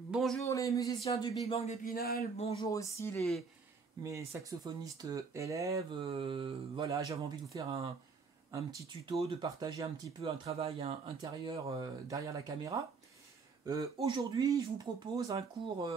Bonjour les musiciens du Big Bang d'Épinal, bonjour aussi mes saxophonistes élèves. Voilà, j'avais envie de vous faire un petit tuto, de partager un petit peu un travail intérieur derrière la caméra. Aujourd'hui, je vous propose un cours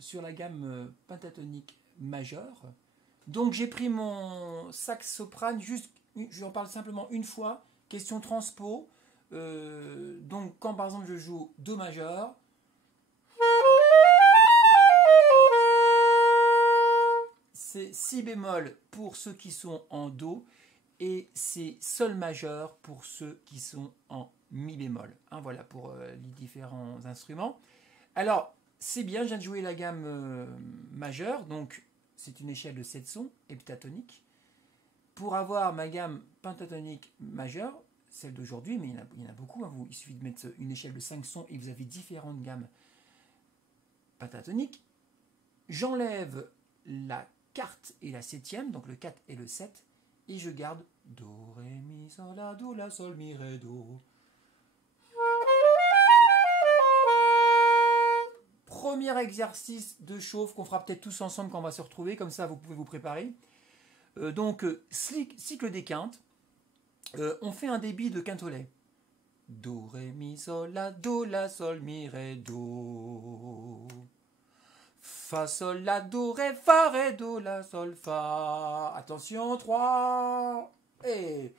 sur la gamme pentatonique majeure. Donc j'ai pris mon sax soprane, je en parle simplement une fois, question transpo. Donc quand par exemple je joue Do majeur, c'est si bémol pour ceux qui sont en do et c'est sol majeur pour ceux qui sont en mi bémol. Hein, voilà pour les différents instruments. Alors, c'est bien, je viens de jouer la gamme majeure, donc c'est une échelle de 7 sons heptatoniques. Pour avoir ma gamme pentatonique majeure, celle d'aujourd'hui, mais il y en a beaucoup, hein, il suffit de mettre une échelle de 5 sons et vous avez différentes gammes pentatoniques. J'enlève la quarte et la septième, donc le 4 et le 7, et je garde Do, Ré, Mi, Sol, La, Do, La, Sol, Mi, Ré, Do. Premier exercice de chauffe qu'on fera peut-être tous ensemble quand on va se retrouver, comme ça vous pouvez vous préparer. Cycle des quintes, on fait un débit de quintolet. Do, Ré, Mi, Sol, La, Sol, Mi, Ré, Do. Fa, Sol, La, Do, Ré, Fa, Ré, Do, La, Sol, Fa. Attention, 3. Et...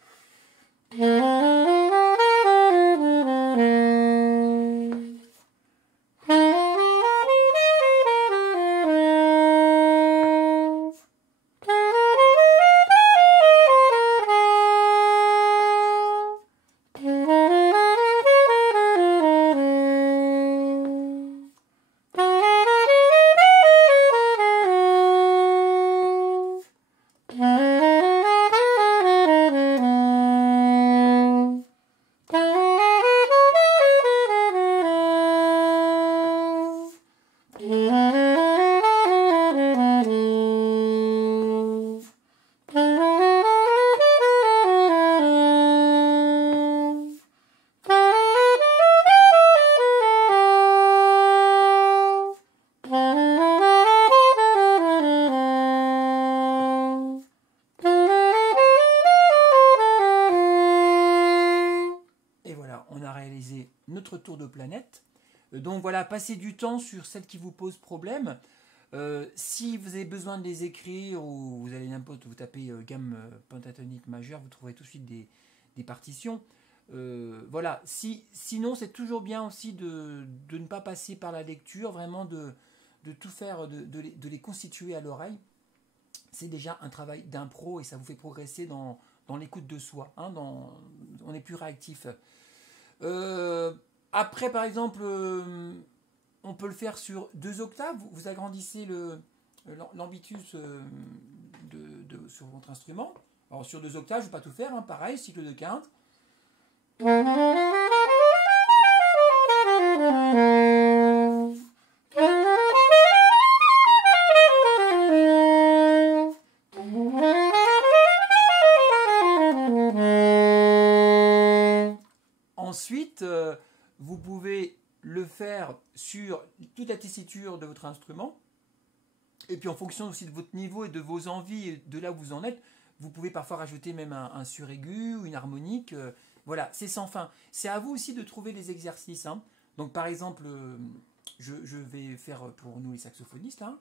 on a réalisé notre tour de planète. Donc voilà, passez du temps sur celles qui vous posent problème. Si vous avez besoin de les écrire ou vous allez n'importe, vous tapez gamme pentatonique majeure, vous trouverez tout de suite des partitions. Voilà, sinon c'est toujours bien aussi de ne pas passer par la lecture, vraiment de tout faire, de les constituer à l'oreille. C'est déjà un travail d'impro et ça vous fait progresser dans l'écoute de soi. Hein, on est plus réactif. Après, par exemple, on peut le faire sur 2 octaves. Vous agrandissez l'ambitus sur votre instrument. Alors, sur 2 octaves, je ne vais pas tout faire. Hein, pareil, cycle de quinte. Ensuite, vous pouvez le faire sur toute la tessiture de votre instrument. Et puis en fonction aussi de votre niveau et de vos envies et de là où vous en êtes, vous pouvez parfois rajouter même un suraigu ou une harmonique. Voilà, c'est sans fin. C'est à vous aussi de trouver des exercices. Hein. Donc par exemple, je vais faire pour nous les saxophonistes. Hein.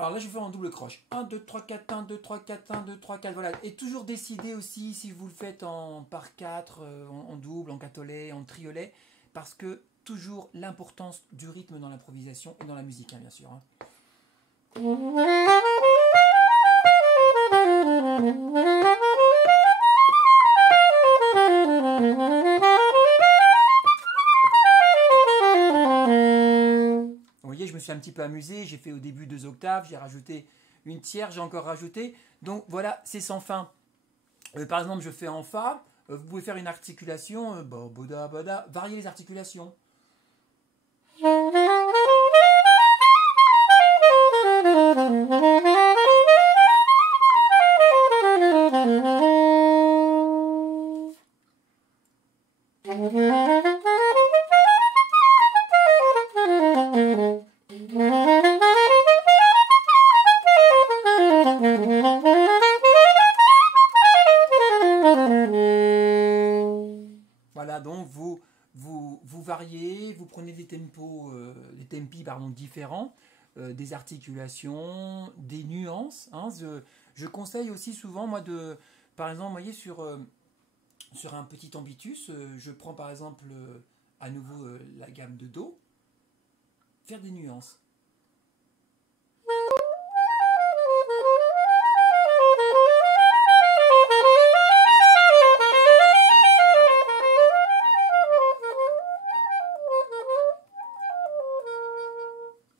Alors là, je vais faire en double croche. 1, 2, 3, 4, 1, 2, 3, 4, 1, 2, 3, 4. Voilà. Et toujours décider aussi si vous le faites en par 4, en double, en quatolet, en triolet. Parce que toujours l'importance du rythme dans l'improvisation et dans la musique, hein, bien sûr. Hein. Vous voyez, je me suis un petit peu amusé, j'ai fait au début 2 octaves, j'ai rajouté une tierce, j'ai encore rajouté. Donc voilà, c'est sans fin. Par exemple, je fais en Fa, vous pouvez faire une articulation, boda, boda, varier les articulations. travaillez, vous prenez des tempos, des tempi pardon, différents, des articulations, des nuances. Hein. Je conseille aussi souvent, moi, par exemple, vous voyez, sur un petit ambitus, je prends par exemple à nouveau la gamme de Do, faire des nuances.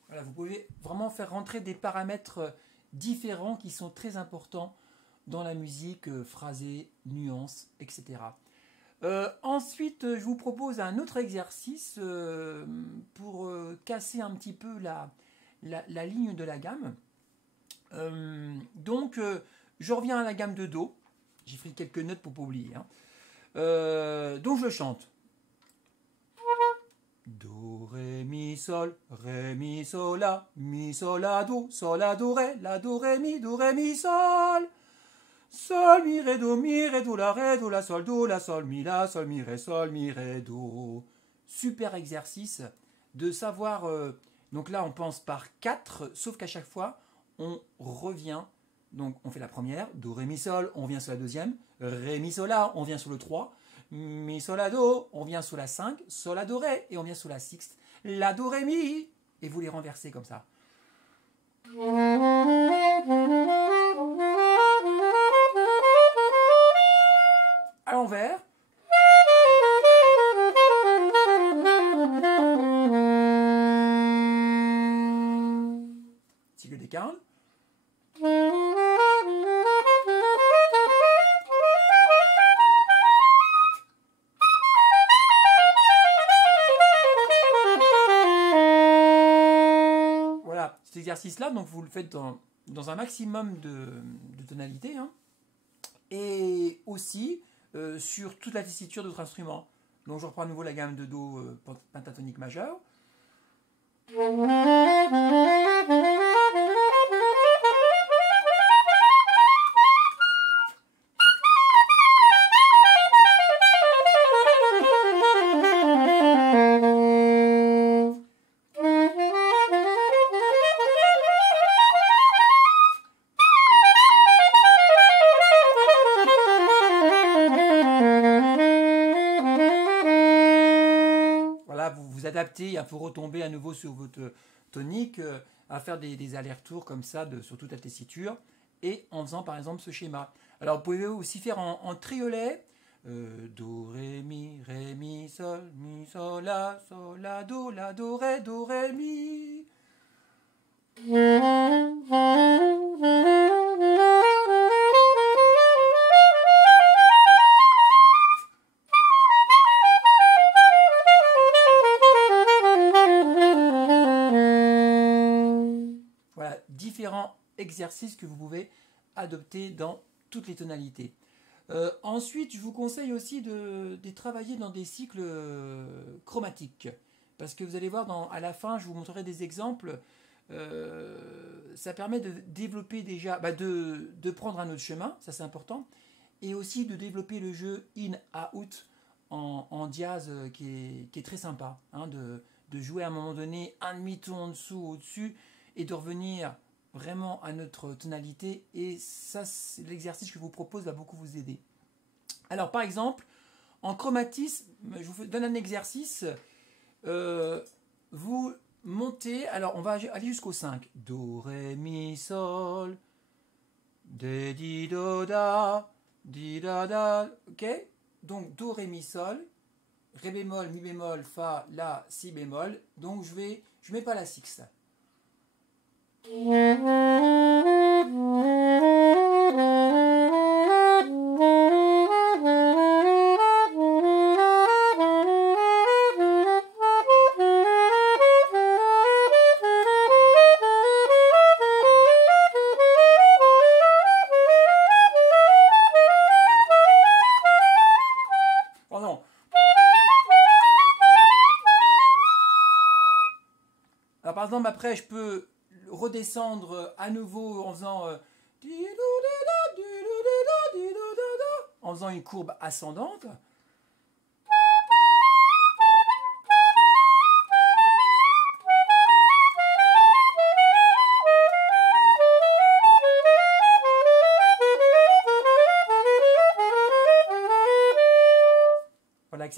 Voilà, vous pouvez vraiment faire rentrer des paramètres différents qui sont très importants dans la musique, phrasé, nuances, etc. Ensuite, je vous propose un autre exercice pour casser un petit peu la ligne de la gamme. Donc, je reviens à la gamme de Do. J'ai pris quelques notes pour ne pas oublier. Hein. Donc, je le chante. Do, ré, mi, sol, la, do, ré, mi, sol. Sol, mi, ré, do, la, sol, mi, ré, do. Super exercice de savoir. Donc là, on pense par 4, sauf qu'à chaque fois, on revient. Donc, on fait la première, do, ré, mi, sol, on vient sur la deuxième, ré, mi, sol, la, on vient sur le 3, mi, sol, la, do, on vient sur la 5, sol, la, do, ré, et on vient sur la sixte, la, do, ré, mi, et vous les renversez comme ça. À l'envers. Cycle des quintes. Voilà, cet exercice-là, donc vous le faites dans un maximum de tonalités, hein, et aussi sur toute la tessiture de votre instrument. Donc je reprends à nouveau la gamme de Do pentatonique majeur. Vous adaptez, il faut retomber à nouveau sur votre tonique, à faire des allers-retours comme ça sur toute la tessiture, et en faisant par exemple ce schéma. Alors vous pouvez aussi faire en triolet, do, ré, mi, sol, la, do, ré, mi. Différents exercices que vous pouvez adopter dans toutes les tonalités. Ensuite, je vous conseille aussi de travailler dans des cycles chromatiques. Parce que vous allez voir, à la fin, je vous montrerai des exemples. Ça permet de développer déjà, de prendre un autre chemin, ça c'est important. Et aussi de développer le jeu in-out en jazz qui est très sympa. Hein, de jouer à un moment donné un demi-ton en dessous, au-dessus, et de revenir vraiment à notre tonalité, et ça, l'exercice que je vous propose va beaucoup vous aider. Alors par exemple, en chromatisme, je vous donne un exercice, vous montez, alors on va aller jusqu'au 5, do, ré, mi, sol, dé, di, do, da, ok, donc do, ré, mi, sol, ré bémol, mi bémol, fa, la, si bémol, donc je mets pas la sixte. Oh non. Alors par exemple, après, je peux redescendre à nouveau en faisant une courbe ascendante.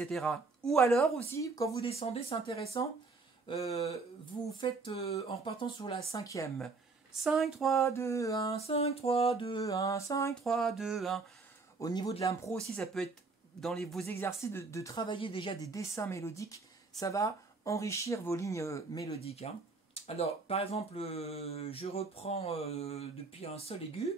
etc. Ou alors aussi, quand vous descendez, c'est intéressant, vous faites en repartant sur la cinquième. 5, 3, 2, 1, 5, 3, 2, 1, 5, 3, 2, 1. Au niveau de l'impro aussi, ça peut être dans vos exercices de travailler déjà des dessins mélodiques. Ça va enrichir vos lignes mélodiques. Hein. Alors, par exemple, je reprends depuis un sol aigu.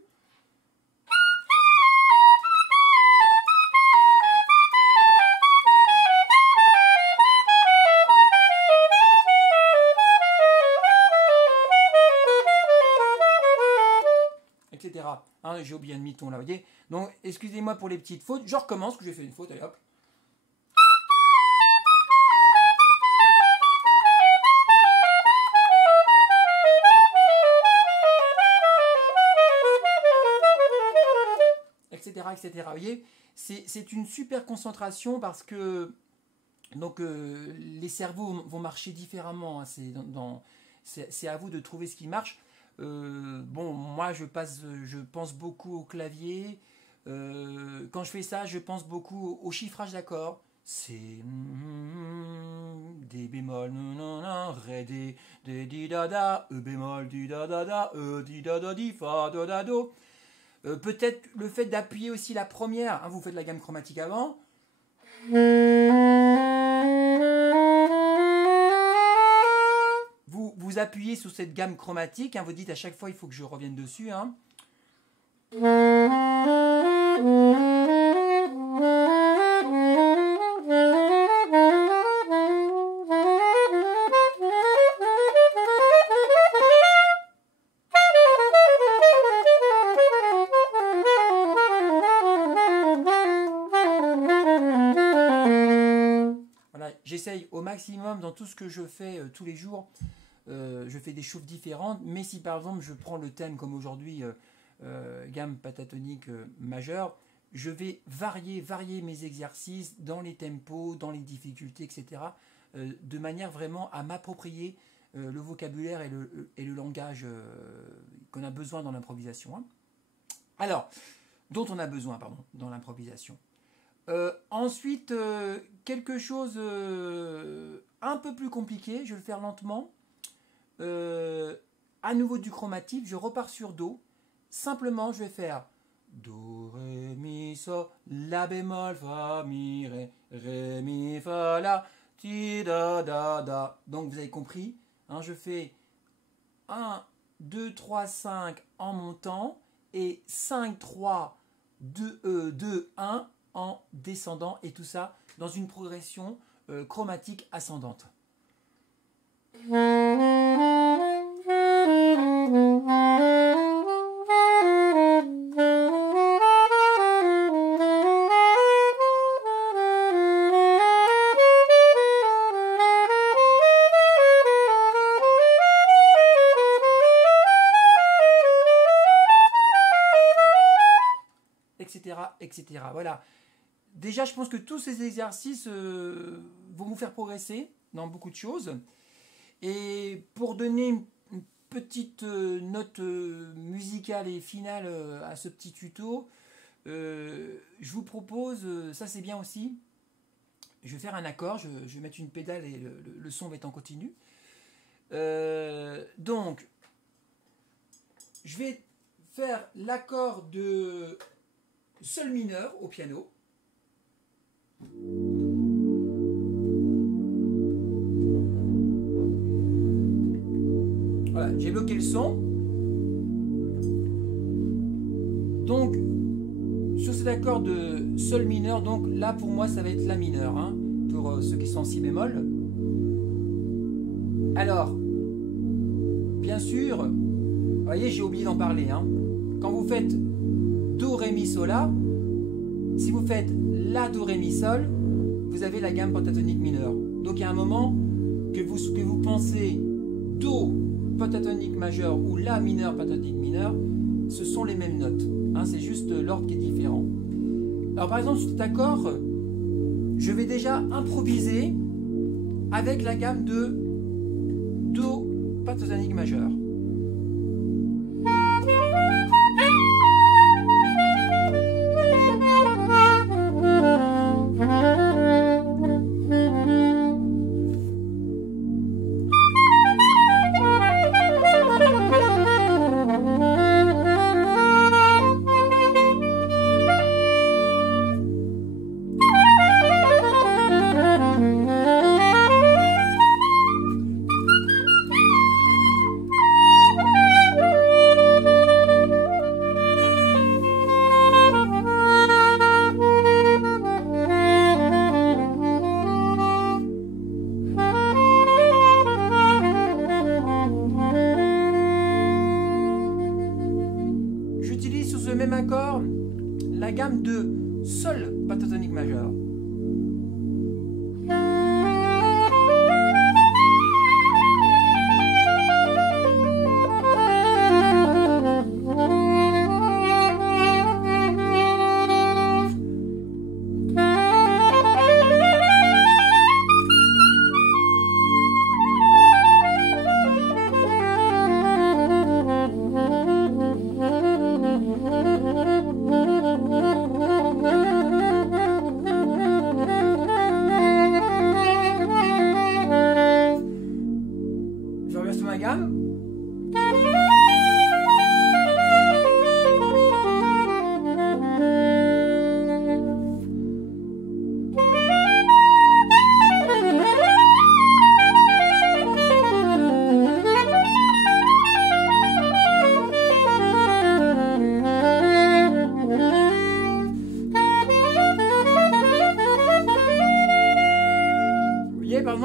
Etc. Hein, j'ai oublié un demi-ton là, vous voyez. Donc, excusez-moi pour les petites fautes. Je recommence, que j'ai fait une faute, allez hop. Etc. Vous voyez, c'est une super concentration parce que donc, les cerveaux vont marcher différemment. Hein, c'est à vous de trouver ce qui marche. Bon, moi, je pense beaucoup au clavier. Quand je fais ça, je pense beaucoup au chiffrage d'accords. C'est des bémol, ré, dé, di, da, da, e bémol, di, da, da, di, da, di, fa, do, da, do. Peut-être le fait d'appuyer aussi la première, hein, vous faites la gamme chromatique avant. Vous appuyez sur cette gamme chromatique, hein, vous dites à chaque fois il faut que je revienne dessus. Hein. J'essaye au maximum dans tout ce que je fais tous les jours. Je fais des choses différentes, mais si par exemple je prends le thème comme aujourd'hui, gamme pentatonique majeure, je vais varier mes exercices dans les tempos, dans les difficultés, etc. De manière vraiment à m'approprier le vocabulaire et le langage qu'on a besoin dans l'improvisation. Hein. Alors, dont on a besoin, pardon, dans l'improvisation. Ensuite, quelque chose un peu plus compliqué, je vais le faire lentement. À nouveau du chromatique, je repars sur Do. Simplement, je vais faire Do, Ré, Mi, Sol, La bémol, Fa, Mi, Ré, Mi, Fa, La, Ti, Da, Da, Da. Donc vous avez compris, hein, je fais 1, 2, 3, 5 en montant et 5, 3, 2, 1 en descendant, et tout ça dans une progression chromatique ascendante. Etc. Voilà. Déjà, je pense que tous ces exercices vont vous faire progresser dans beaucoup de choses. Et pour donner une petite note musicale et finale à ce petit tuto, je vous propose, ça c'est bien aussi, je vais faire un accord, je vais mettre une pédale et le son va être en continu. Donc, je vais faire l'accord de sol mineur au piano. Voilà, j'ai bloqué le son. Donc, sur cet accord de sol mineur, donc là pour moi ça va être la mineur, hein, pour ceux qui sont en si bémol. Alors, bien sûr, vous voyez, j'ai oublié d'en parler. Hein. Quand vous faites Do, Ré, Mi, Sol, La, si vous faites La, Do, Ré, Mi, Sol, vous avez la gamme pentatonique mineure. Donc il y a un moment que vous pensez Do pentatonique majeur ou La mineur pentatonique mineur, ce sont les mêmes notes. Hein, c'est juste l'ordre qui est différent. Alors par exemple, sur cet accord, je vais déjà improviser avec la gamme de Do pentatonique majeur. même accord la gamme de Sol pentatonique majeur.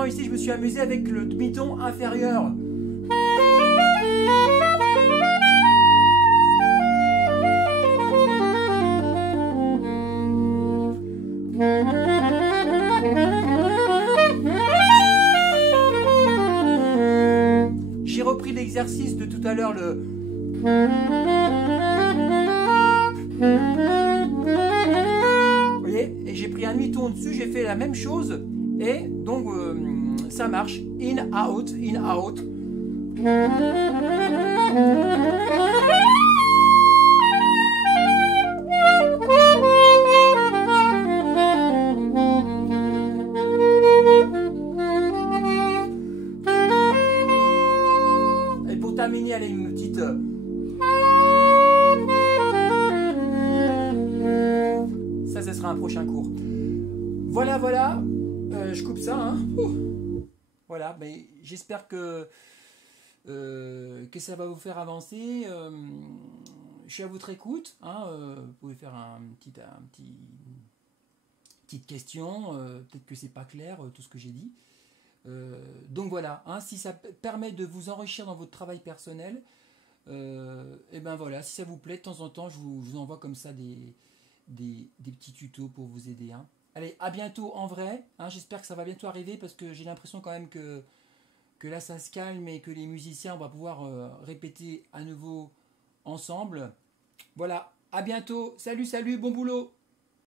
Ici, je me suis amusé avec le demi-ton inférieur. J'ai repris l'exercice de tout à l'heure, le... Vous voyez? Et j'ai pris un demi-ton dessus, j'ai fait la même chose. Et donc ça marche, in, out, in, out. Et pour terminer, allez, une petite... Ça, ce sera un prochain cours. Voilà, voilà. Je coupe ça, hein. Voilà, mais j'espère que ça va vous faire avancer. Je suis à votre écoute, hein. Vous pouvez faire petite question, peut-être que c'est pas clair tout ce que j'ai dit. Donc voilà, hein, si ça permet de vous enrichir dans votre travail personnel, et ben voilà, si ça vous plaît, de temps en temps, je vous envoie comme ça des petits tutos pour vous aider, hein. Allez, à bientôt en vrai, hein, j'espère que ça va bientôt arriver parce que j'ai l'impression quand même que là ça se calme et que les musiciens on va pouvoir répéter à nouveau ensemble. Voilà, à bientôt, salut, bon boulot!